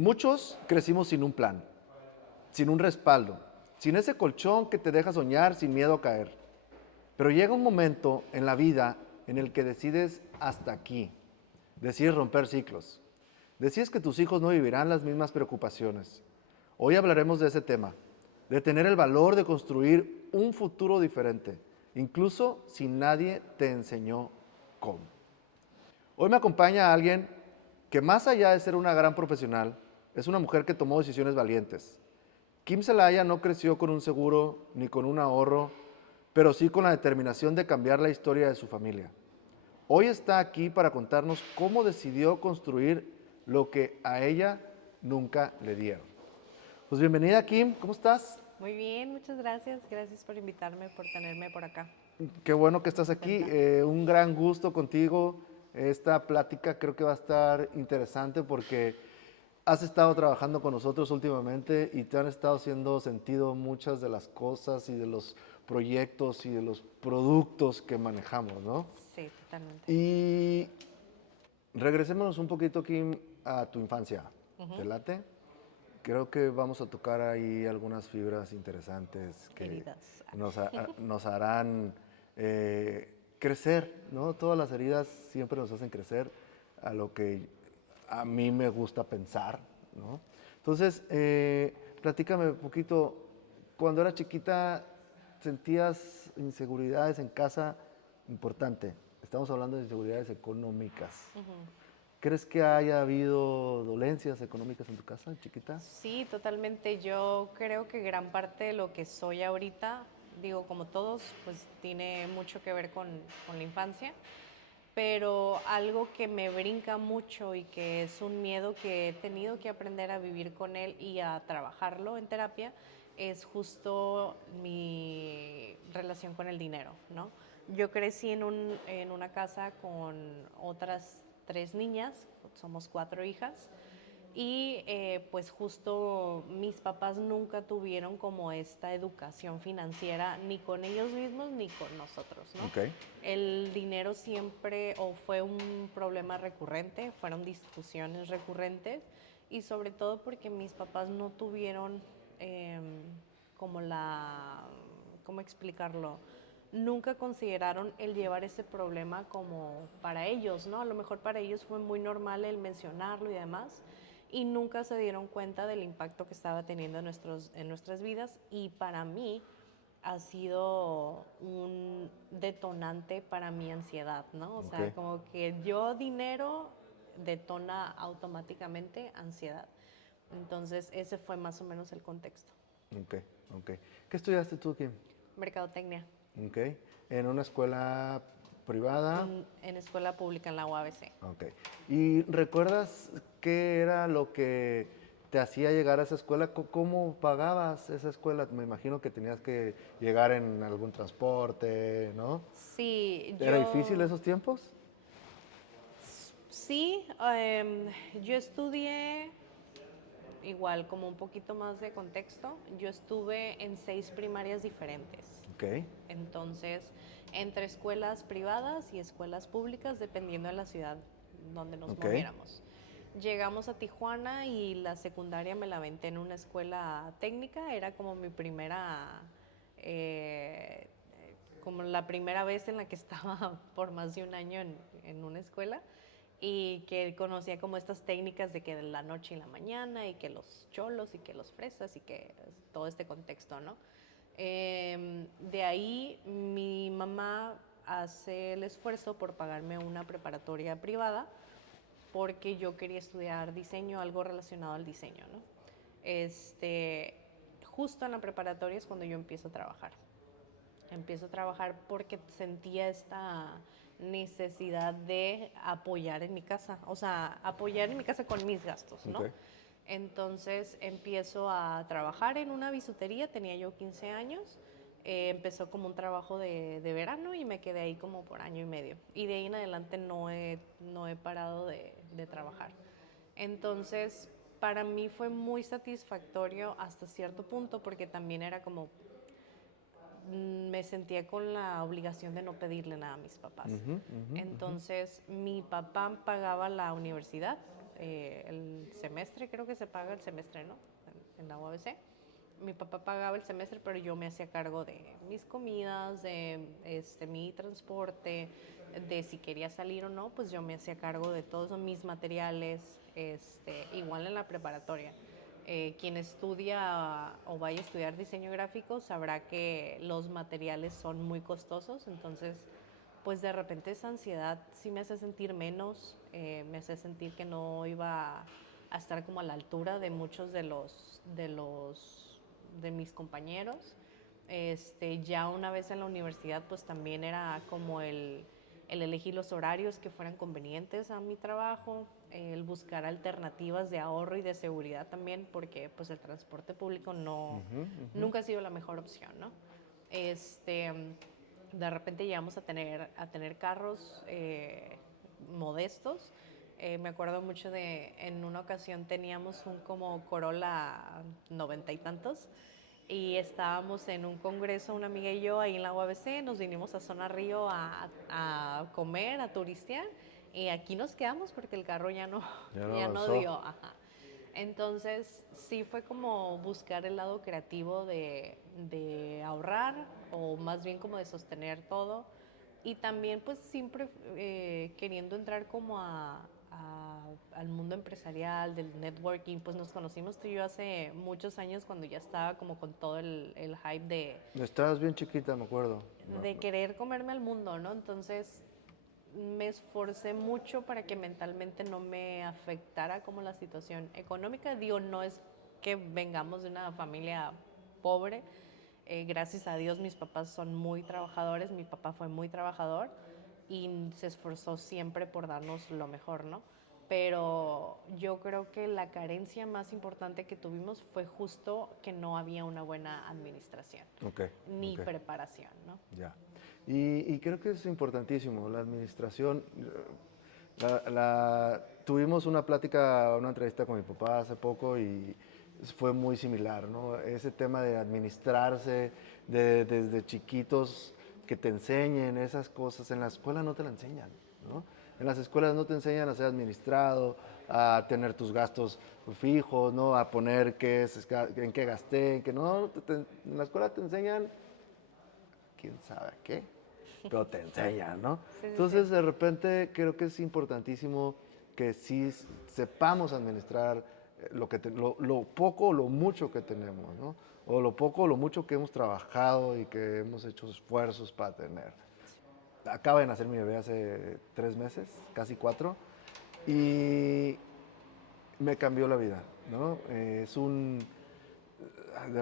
Muchos crecimos sin un plan, sin un respaldo, sin ese colchón que te deja soñar sin miedo a caer. Pero llega un momento en la vida en el que decides hasta aquí, decides romper ciclos, decides que tus hijos no vivirán las mismas preocupaciones. Hoy hablaremos de ese tema, de tener el valor de construir un futuro diferente, incluso si nadie te enseñó cómo. Hoy me acompaña alguien que más allá de ser una gran profesional, es una mujer que tomó decisiones valientes. Kim Celaya no creció con un seguro ni con un ahorro, pero sí con la determinación de cambiar la historia de su familia. Hoy está aquí para contarnos cómo decidió construir lo que a ella nunca le dieron. Pues bienvenida, Kim, ¿cómo estás? Muy bien, muchas gracias. Gracias por invitarme, por tenerme por acá. Qué bueno que estás aquí, Contenta. un gran gusto contigo. Esta plática creo que va a estar interesante porque has estado trabajando con nosotros últimamente y te han estado haciendo sentido muchas de las cosas y de los proyectos y de los productos que manejamos, ¿no? Sí, totalmente. Y regresémonos un poquito, Kim, a tu infancia. ¿Te Ujú. late? Creo que vamos a tocar ahí algunas fibras interesantes que Heridas. nos harán crecer, ¿no? Todas las heridas siempre nos hacen crecer a lo que a mí me gusta pensar, ¿no? Entonces, platícame un poquito, cuando eras chiquita, ¿sentías inseguridades en casa? Importante, estamos hablando de inseguridades económicas. Ujú. ¿Crees que haya habido dolencias económicas en tu casa, chiquita? Sí, totalmente. Yo creo que gran parte de lo que soy ahorita, digo, como todos, pues tiene mucho que ver con la infancia. Pero algo que me brinca mucho y que es un miedo que he tenido que aprender a vivir con él y a trabajarlo en terapia es justo mi relación con el dinero, ¿no? Yo crecí en una casa con otras 3 niñas, somos 4 hijas, y pues justo mis papás nunca tuvieron como esta educación financiera ni con ellos mismos ni con nosotros, ¿no? Ok, El dinero siempre o fue un problema recurrente, fueron discusiones recurrentes y sobre todo porque mis papás no tuvieron eh, como ¿cómo explicarlo? Nunca consideraron el llevar ese problema como para ellos, ¿no? A lo mejor para ellos fue muy normal el mencionarlo y demás, y nunca se dieron cuenta del impacto que estaba teniendo en nuestras vidas, y para mí ha sido un detonante para mi ansiedad, ¿no? O ok, sea, como que yo dinero detona automáticamente ansiedad. Entonces, ese fue más o menos el contexto. ok, ok. ¿Qué estudiaste tú, Kim? Mercadotecnia, Ok, en una escuela privada. en escuela pública en la UABC. Ok. ¿Y recuerdas qué era lo que te hacía llegar a esa escuela? ¿Cómo pagabas esa escuela? Me imagino que tenías que llegar en algún transporte, ¿no? Sí, ¿Era difícil esos tiempos? sí, yo estudié igual, como un poquito más de contexto, yo estuve en 6 primarias diferentes. Ok, Entonces, entre escuelas privadas y escuelas públicas, dependiendo de la ciudad donde nos ok, moviéramos. Llegamos a Tijuana y la secundaria me la aventé en una escuela técnica, era como mi primera, eh, como la primera vez en la que estaba por más de un año en una escuela, y que conocía como estas técnicas de que de la noche y la mañana y que los cholos y que los fresas y que todo este contexto, ¿no? De ahí mi mamá hace el esfuerzo por pagarme una preparatoria privada porque yo quería estudiar diseño, algo relacionado al diseño, ¿no? Este, justo en la preparatoria es cuando yo empiezo a trabajar. Empiezo a trabajar porque sentía esta necesidad de apoyar en mi casa, o sea, apoyar en mi casa con mis gastos, ok, ¿no? Entonces empiezo a trabajar en una bisutería, tenía yo 15 años, empezó como un trabajo de verano y me quedé ahí como por año y medio. Y de ahí en adelante no he parado de trabajar. Entonces, para mí fue muy satisfactorio hasta cierto punto porque también era como me sentía con la obligación de no pedirle nada a mis papás. ujú, ujú, ujú, Entonces, mi papá pagaba la universidad, el semestre, creo que se paga el semestre, ¿no? En la UABC. Mi papá pagaba el semestre, pero yo me hacía cargo de mis comidas, de mi transporte, de si quería salir o no, pues yo me hacía cargo de todos mis materiales, igual en la preparatoria. Quien estudia o vaya a estudiar diseño gráfico sabrá que los materiales son muy costosos, entonces pues de repente esa ansiedad sí me hace sentir menos, me hace sentir que no iba a estar como a la altura de muchos de mis compañeros. Ya una vez en la universidad pues también era como el elegir los horarios que fueran convenientes a mi trabajo, el buscar alternativas de ahorro y de seguridad también, porque pues el transporte público no, nunca ha sido la mejor opción, ¿no? De repente llegamos a tener carros modestos. Me acuerdo mucho en una ocasión teníamos un como Corolla 90 y tantos, y estábamos en un congreso, una amiga y yo, ahí en la UABC, nos vinimos a Zona Río a comer, a turistear, y aquí nos quedamos porque el carro ya no, Ya no ya no avanzó. dio. Ajá. Entonces, sí fue como buscar el lado creativo de ahorrar, o más bien como de sostener todo, y también pues siempre queriendo entrar como al mundo empresarial, del networking. Pues nos conocimos tú y yo hace muchos años cuando ya estaba como con todo el hype Estabas bien chiquita, me acuerdo. de querer comerme al mundo, ¿no? Entonces me esforcé mucho para que mentalmente no me afectara como la situación económica. Digo, no es que vengamos de una familia pobre. Gracias a Dios mis papás son muy trabajadores, mi papá fue muy trabajador y se esforzó siempre por darnos lo mejor, ¿no? Pero yo creo que la carencia más importante que tuvimos fue justo que no había una buena administración, Ok, ni ok, preparación, ¿no? ya. Y creo que es importantísimo, la administración. Tuvimos una plática, una entrevista con mi papá hace poco y fue muy similar, ¿no? Ese tema de administrarse, desde chiquitos que te enseñen esas cosas. En la escuela no te la enseñan, ¿no? En las escuelas no te enseñan a ser administrado, a tener tus gastos fijos, ¿no? A poner en qué gasté, en qué no. En la escuela te enseñan quién sabe qué, pero te enseñan, ¿no? Sí, sí, sí. Entonces, de repente, creo que es importantísimo que sí sepamos administrar lo poco o lo mucho que tenemos, ¿no? O lo poco o lo mucho que hemos trabajado y que hemos hecho esfuerzos para tener. Acaba de nacer mi bebé hace 3 meses, casi 4, y me cambió la vida, ¿no? De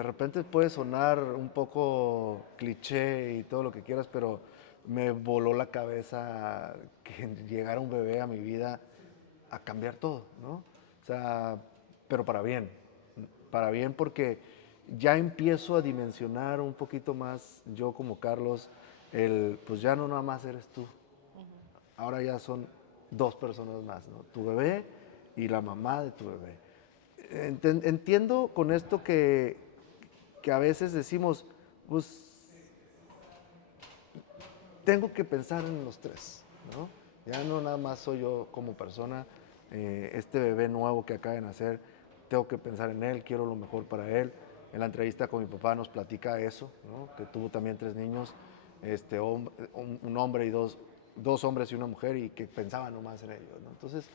repente puede sonar un poco cliché y todo lo que quieras, pero me voló la cabeza que llegara un bebé a mi vida a cambiar todo, ¿no? O sea, pero para bien porque ya empiezo a dimensionar un poquito más yo como Carlos, pues ya no nada más eres tú, ahora ya son dos personas más, ¿no? Tu bebé y la mamá de tu bebé. Entiendo con esto que a veces decimos, pues tengo que pensar en los tres, ¿no? Ya no nada más soy yo como persona, este bebé nuevo que acaba de nacer, tengo que pensar en él, quiero lo mejor para él. En la entrevista con mi papá nos platica eso, ¿no? Que tuvo también 3 niños, un hombre y dos hombres y una mujer, y que pensaba nomás en ellos, ¿no? Entonces,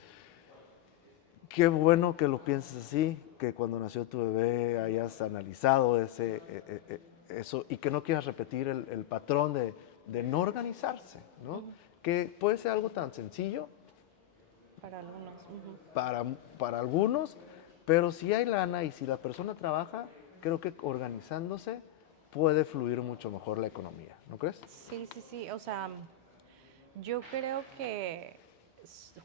qué bueno que lo pienses así, que cuando nació tu bebé hayas analizado eso y que no quieras repetir el patrón de no organizarse, ¿no? Que puede ser algo tan sencillo Para algunos. para, para algunos, pero si hay lana y si la persona trabaja, creo que organizándose puede fluir mucho mejor la economía, ¿no crees? Sí, sí, sí. O sea, yo creo que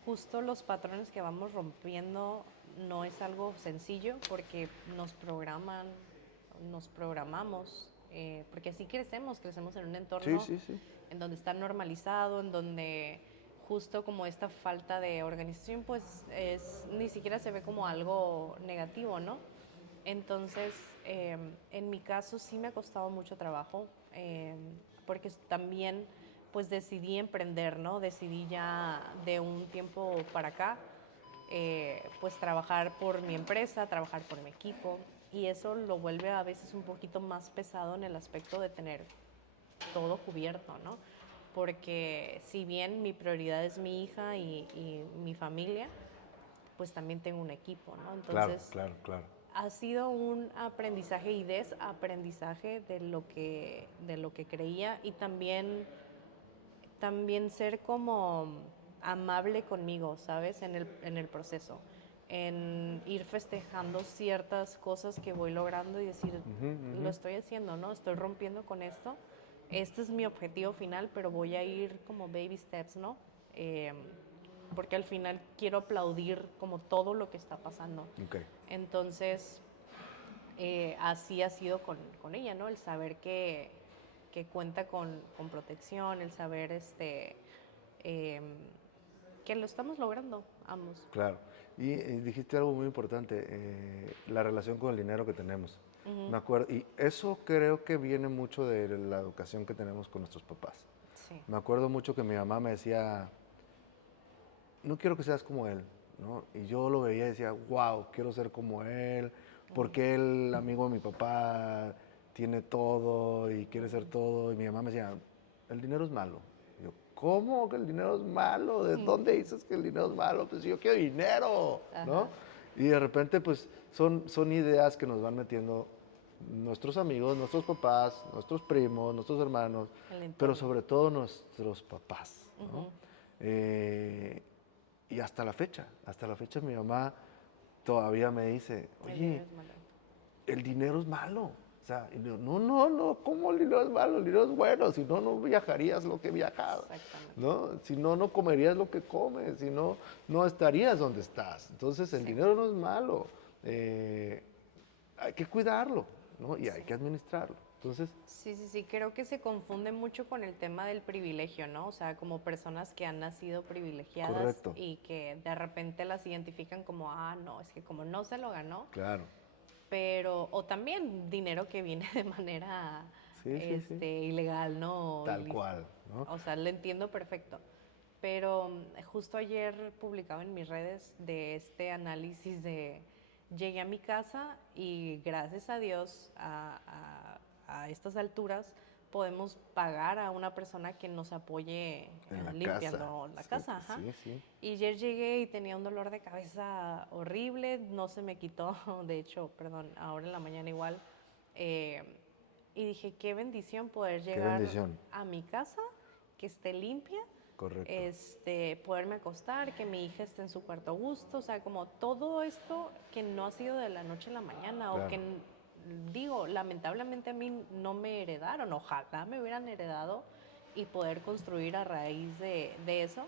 justo los patrones que vamos rompiendo no es algo sencillo porque nos programamos, porque así crecemos en un Sí, entorno sí, sí. en donde está normalizado, en donde justo como esta falta de organización pues ni siquiera se ve como algo negativo, ¿no? Entonces, en mi caso sí me ha costado mucho trabajo, porque también pues decidí emprender, ¿no? Decidí ya de un tiempo para acá pues trabajar por mi empresa, trabajar por mi equipo, y eso lo vuelve a veces un poquito más pesado en el aspecto de tener todo cubierto, ¿no? Porque si bien mi prioridad es mi hija y mi familia, pues también tengo un equipo, ¿no? Claro, Entonces, claro, claro. ha sido un aprendizaje y desaprendizaje de lo que creía, y también ser como amable conmigo, ¿sabes? En el proceso, en ir festejando ciertas cosas que voy logrando y decir, lo estoy haciendo, ¿no? Estoy rompiendo con esto. Este es mi objetivo final, pero voy a ir como baby steps, ¿no? Eh, Porque al final quiero aplaudir como todo lo que está pasando. Okay. Entonces, así ha sido con ella, ¿no? El saber que cuenta con protección, el saber eh, que lo estamos logrando ambos. Claro. Y dijiste algo muy importante, la relación con el dinero que tenemos. Me acuerdo, y eso creo que viene mucho de la educación que tenemos con nuestros papás. Sí. Me acuerdo mucho que mi mamá me decía, no quiero que seas como él, ¿no? Y yo lo veía y decía, wow, quiero ser como él, porque el amigo de mi papá tiene todo y quiere ser todo. Y mi mamá me decía, el dinero es malo. Y yo, ¿cómo que el dinero es malo? ¿De dónde dices que el dinero es malo? Pues yo quiero dinero, ¿no? Ajá. Y de repente, pues, son ideas que nos van metiendo nuestros amigos, nuestros papás, nuestros primos, nuestros hermanos, El entorno. pero sobre todo nuestros papás, ¿no? Ujú. Y hasta la fecha mi mamá todavía me dice, El dinero oye, es malo. el dinero es malo. O sea, y digo, no, ¿cómo el dinero es malo? El dinero es bueno, si no, no viajarías lo que viajas, Exactamente. ¿no? Si no, no comerías lo que comes, si no, no estarías donde estás. Entonces, el Sí. dinero no es malo, hay que cuidarlo, ¿no? Y hay Sí. que administrarlo. Entonces, Sí, sí, sí, creo que se confunde mucho con el tema del privilegio, ¿no? O sea, como personas que han nacido privilegiadas correcto, y que de repente las identifican como, ah, no, es que como no se lo ganó, claro. pero, o también dinero que viene de manera Sí, sí, sí. ilegal, ¿no? O Tal cual, ¿no? O sea, lo entiendo perfecto. Pero justo ayer publicaba en mis redes de este análisis de llegué a mi casa y gracias a Dios a estas alturas podemos pagar a una persona que nos apoye En la casa. limpiando la Sí, casa. Ajá. sí, sí. Y ayer llegué y tenía un dolor de cabeza horrible, no se me quitó, de hecho, perdón, ahora en la mañana igual. Eh, y dije, qué bendición poder Qué llegar bendición. a mi casa, que esté limpia, Correcto. poderme acostar, que mi hija esté en su cuarto a gusto, o sea, como todo esto que no ha sido de la noche a la mañana, o Claro. que, digo, lamentablemente a mí no me heredaron, ojalá me hubieran heredado y poder construir a raíz de eso,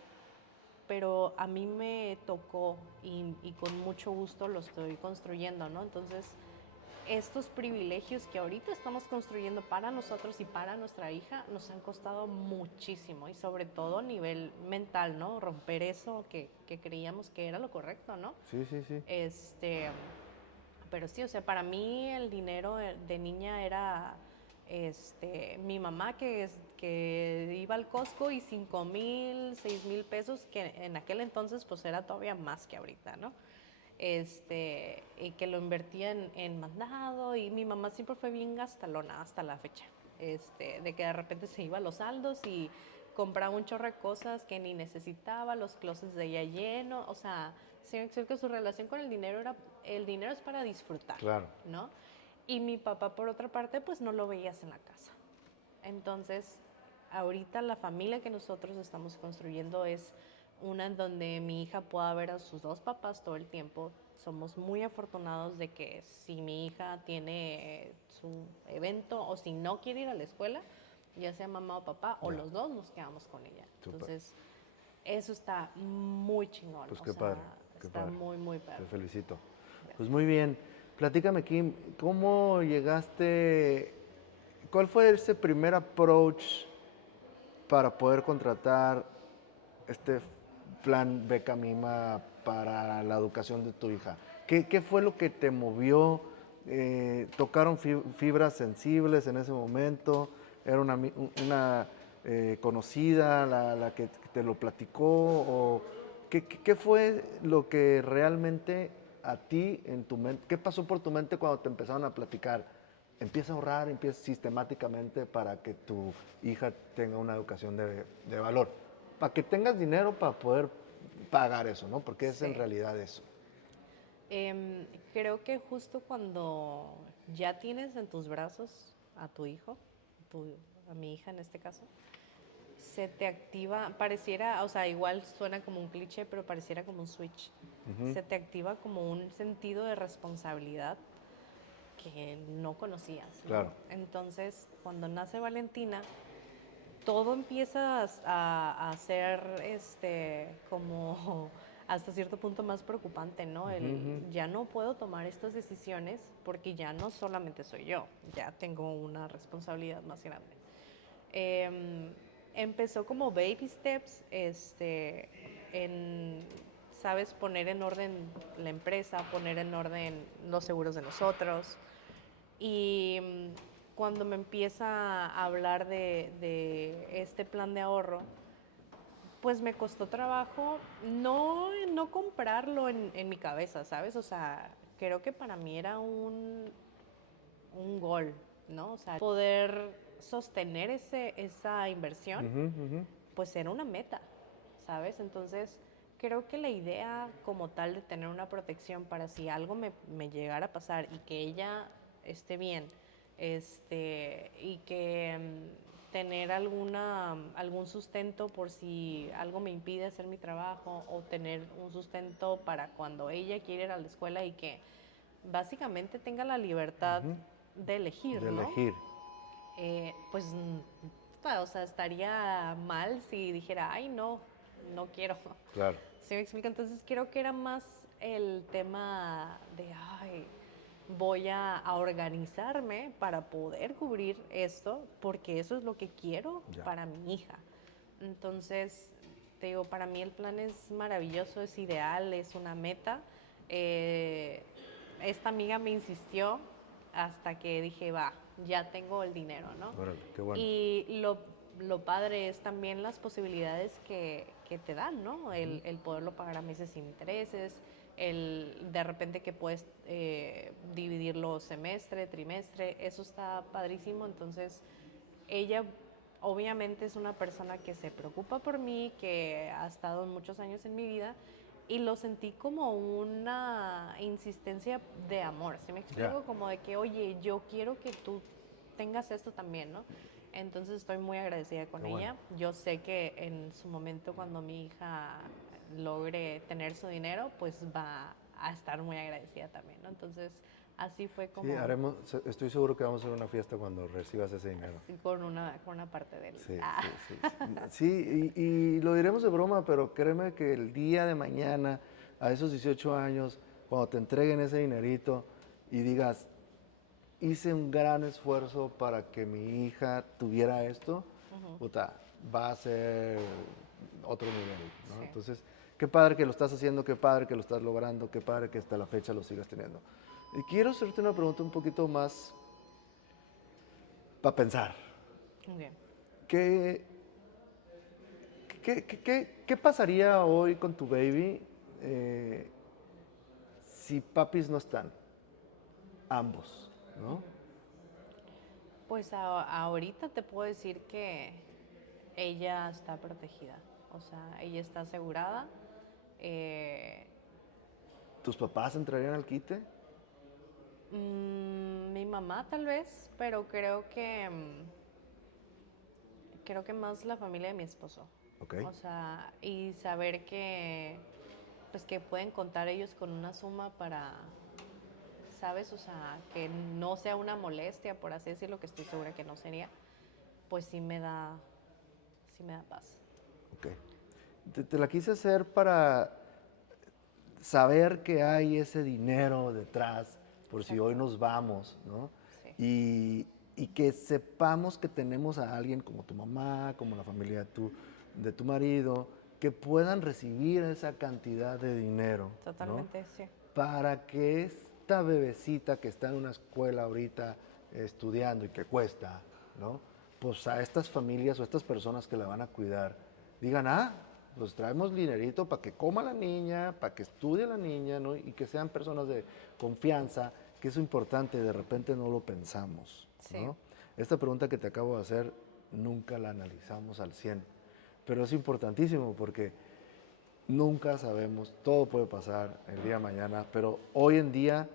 pero a mí me tocó y con mucho gusto lo estoy construyendo, ¿no? Entonces, estos privilegios que ahorita estamos construyendo para nosotros y para nuestra hija nos han costado muchísimo, y sobre todo a nivel mental, ¿no? Romper eso que creíamos que era lo correcto, ¿no? Sí, sí, sí. Pero sí, o sea, para mí el dinero de niña era mi mamá que iba al Costco y 5,000, 6,000 pesos, que en aquel entonces pues era todavía más que ahorita, ¿no? Y que lo invertía en mandado, y mi mamá siempre fue bien gastalona hasta la fecha, de que de repente se iba a los saldos y compraba un chorro de cosas que ni necesitaba, los closets de ella lleno, o sea, sé que su relación con el dinero era, el dinero es para disfrutar, Claro. ¿no? Y mi papá, por otra parte, pues no lo veías en la casa. Entonces, ahorita la familia que nosotros estamos construyendo es una en donde mi hija pueda ver a sus dos papás todo el tiempo. Somos muy afortunados de que si mi hija tiene su evento o si no quiere ir a la escuela, ya sea mamá o papá o Ya. los dos, nos quedamos con ella. Súper. Entonces, eso está muy chingón. Pues O qué sea, padre, qué está padre. muy, muy Te padre. felicito. Pues muy bien. Platícame, Kim, ¿cómo llegaste? ¿Cuál fue ese primer approach para poder contratar este plan Beca Mima para la educación de tu hija? ¿Qué fue lo que te movió? ¿Tocaron fibras sensibles en ese momento? ¿Era una conocida la que te lo platicó? ¿Qué fue lo que realmente a ti en tu mente, qué pasó por tu mente cuando te empezaron a platicar? Empieza a ahorrar, empieza sistemáticamente para que tu hija tenga una educación de valor, para que tengas dinero para poder pagar eso, ¿no? Porque es en Sí. realidad eso. Creo que justo cuando ya tienes en tus brazos a tu hijo, a mi hija en este caso, se te activa, pareciera, o sea, igual suena como un cliché, pero pareciera como un switch. Se te activa como un sentido de responsabilidad que no conocías, ¿no? Claro. Entonces, cuando nace Valentina, todo empieza a ser como hasta cierto punto más preocupante, ¿no? Ya no puedo tomar estas decisiones porque ya no solamente soy yo, ya tengo una responsabilidad más grande. Em, Empezó como baby steps, en, sabes, poner en orden la empresa, poner en orden los seguros de nosotros. Y cuando me empieza a hablar de este plan de ahorro, pues me costó trabajo no comprarlo en mi cabeza, ¿sabes? O sea, creo que para mí era un gol, ¿no? O sea, poder sostener esa inversión, pues era una meta, ¿sabes? Entonces, creo que la idea como tal de tener una protección para si algo me llegara a pasar y que ella esté bien, y que tener algún sustento por si algo me impide hacer mi trabajo o tener un sustento para cuando ella quiere ir a la escuela y que básicamente tenga la libertad de elegir, De ¿no? elegir. Pues, o sea, estaría mal si dijera, ay, no, no quiero. Claro. ¿Sí me explico? Entonces creo que era más el tema de, ay, voy a organizarme para poder cubrir esto, porque eso es lo que quiero Ya. para mi hija. Entonces, te digo, para mí el plan es maravilloso, es ideal, es una meta. Eh, Esta amiga me insistió hasta que dije, va, ya tengo el dinero, ¿no? Órale, qué bueno. Y lo padre es también las posibilidades que te dan, ¿no? El poderlo pagar a meses sin intereses, de repente que puedes dividirlo semestre, trimestre, eso está padrísimo. Entonces, ella obviamente es una persona que se preocupa por mí, que ha estado muchos años en mi vida y lo sentí como una insistencia de amor, ¿sí me explico? Ya. Como de que, oye, yo quiero que tú tengas esto también, ¿no? Entonces estoy muy agradecida con Qué bueno. ella. Yo sé que en su momento cuando mi hija logre tener su dinero, pues va a estar muy agradecida también, ¿no? Entonces así fue Sí, como estoy seguro que vamos a hacer una fiesta cuando recibas ese dinero. con una parte de él. Sí, sí, sí. Sí, y lo diremos de broma, pero créeme que el día de mañana, a esos 18 años, cuando te entreguen ese dinerito y digas, hice un gran esfuerzo para que mi hija tuviera esto, puta, va a ser otro nivel, ¿no? Sí. Entonces, qué padre que lo estás haciendo, qué padre que lo estás logrando, qué padre que hasta la fecha lo sigas teniendo. Y quiero hacerte una pregunta un poquito más para pensar. Okay. ¿Qué, qué pasaría hoy con tu baby si papis no están? Ambos, ¿no? Pues ahorita te puedo decir que ella está protegida, o sea, ella está asegurada. Eh, ¿Tus papás entrarían al quite? Mi mamá tal vez, pero creo que más la familia de mi esposo. Ok. O sea, y saber que pues que pueden contar ellos con una suma para, ¿sabes? O sea, que no sea una molestia, por así decirlo, que estoy segura que no sería, pues sí me da paz. Ok. Te la quise hacer para saber que hay ese dinero detrás, por si hoy Exacto. nos vamos, ¿no? Sí, Y que sepamos que tenemos a alguien como tu mamá, como la familia de tu marido, que puedan recibir esa cantidad de dinero, ¿no? totalmente, sí. Para que esta bebecita que está en una escuela ahorita estudiando y que cuesta, ¿no? Pues a estas familias o a estas personas que la van a cuidar, digan, ah, pues traemos dinerito para que coma la niña, para que estudie la niña, ¿no? Y que sean personas de confianza, que eso es importante, de repente no lo pensamos, Sí. ¿no? Esta pregunta que te acabo de hacer, nunca la analizamos al 100, pero es importantísimo porque nunca sabemos, todo puede pasar el día de mañana, pero hoy en día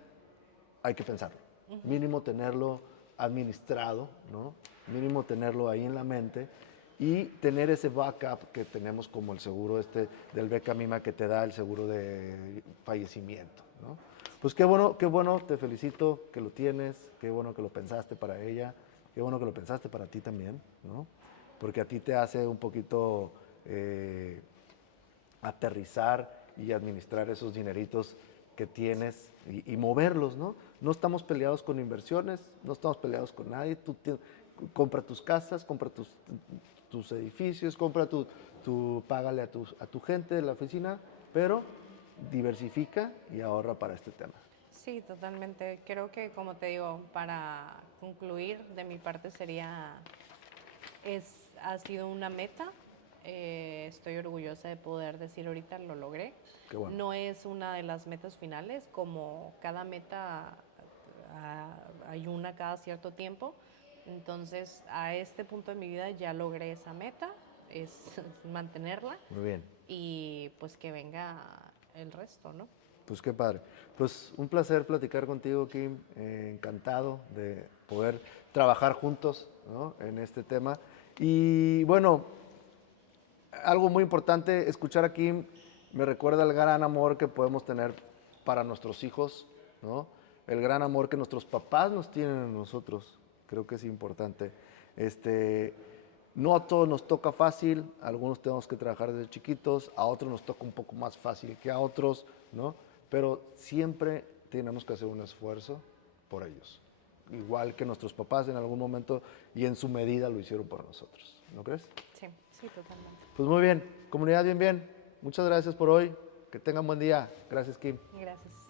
hay que pensarlo. Mínimo tenerlo administrado, ¿no? Mínimo tenerlo ahí en la mente y tener ese backup que tenemos como el seguro del beca mima que te da el seguro de fallecimiento, ¿no? Pues qué bueno, te felicito que lo tienes, qué bueno que lo pensaste para ella, qué bueno que lo pensaste para ti también, ¿no? Porque a ti te hace un poquito aterrizar y administrar esos dineritos que tienes y moverlos, ¿no? No estamos peleados con inversiones, no estamos peleados con nadie. Compra tus casas, compra tus edificios, págale a tu gente de la oficina, pero diversifica y ahorra para este tema. Sí, totalmente. Creo que, como te digo, para concluir, de mi parte ha sido una meta. Estoy orgullosa de poder decir ahorita lo logré. Qué bueno. No es una de las metas finales, como cada meta hay una cada cierto tiempo. Entonces, a este punto de mi vida ya logré esa meta, es mantenerla Muy bien. y pues que venga el resto, ¿no? Pues qué padre. Pues un placer platicar contigo, Kim. Encantado de poder trabajar juntos, ¿no? En este tema. Y bueno, algo muy importante, escuchar a Kim me recuerda el gran amor que podemos tener para nuestros hijos, ¿no? El gran amor que nuestros papás nos tienen en nosotros. Creo que es importante. No a todos nos toca fácil, a algunos tenemos que trabajar desde chiquitos, a otros nos toca un poco más fácil que a otros, ¿no? Pero siempre tenemos que hacer un esfuerzo por ellos. Igual que nuestros papás en algún momento y en su medida lo hicieron por nosotros, ¿no crees? Sí, sí, totalmente. Pues muy bien, comunidad, bien, bien. Muchas gracias por hoy. Que tengan buen día. Gracias, Kim. Gracias.